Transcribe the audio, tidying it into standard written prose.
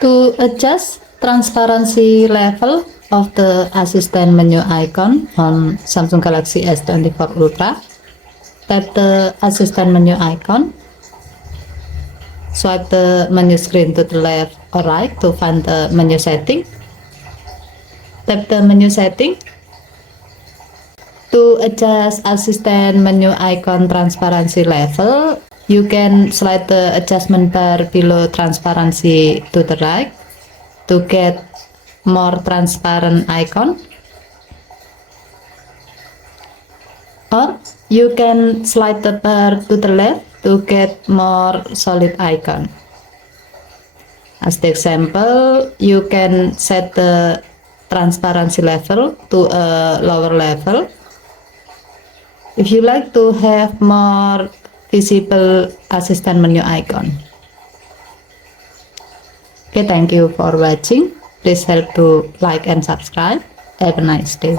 To adjust transparency level of the assistant menu icon on Samsung Galaxy S24 Ultra, tap the assistant menu icon. Swipe the menu screen to the left or right to find the menu setting. Tap the menu setting. To adjust assistant menu icon transparency level, you can slide the adjustment bar below transparency to the right to get more transparent icon, or you can slide the bar to the left to get more solid icon. As the example, you can set the transparency level to a lower level if you like to have more visible assistant menu icon. Okay, thank you for watching. Please help to like and subscribe. Have a nice day.